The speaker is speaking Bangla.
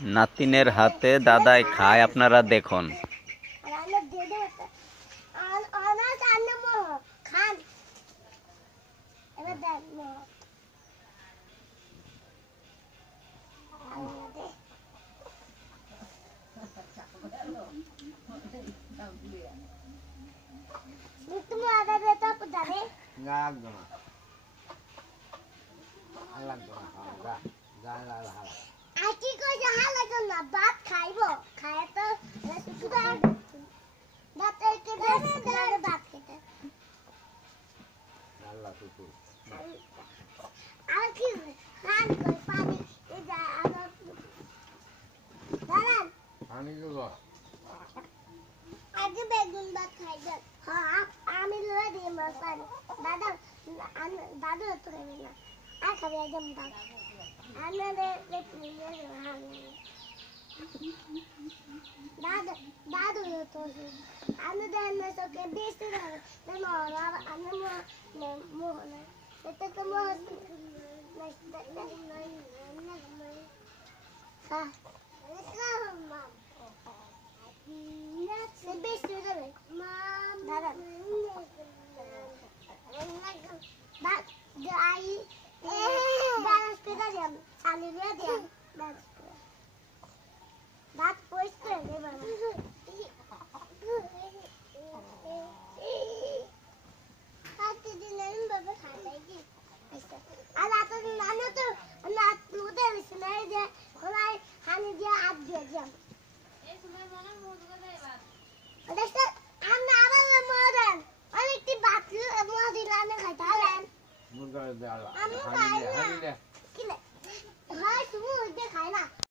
নাতিনের হাতে দাদাই খায়, আপনারা দেখুন। ভাত খাইব খায় তো ভাত খেতে আর কি খান পানি আগে বেগুন ভাত খাইবেন। হ্যাঁ আমি লয়ে দিই মাছ পানি দাদা দাদু তো খাইবে না আর খাবে একদম ভাত আমাদের দাদু দাদু তো আমি দেন সকে বেশি ধরে দেন আর আমি মোহনা এটা তো মোহন হ্যাঁ বেশি ধরে দাদা দাদা আই দাদা পেটা দিলাম চালিয়ে দিলাম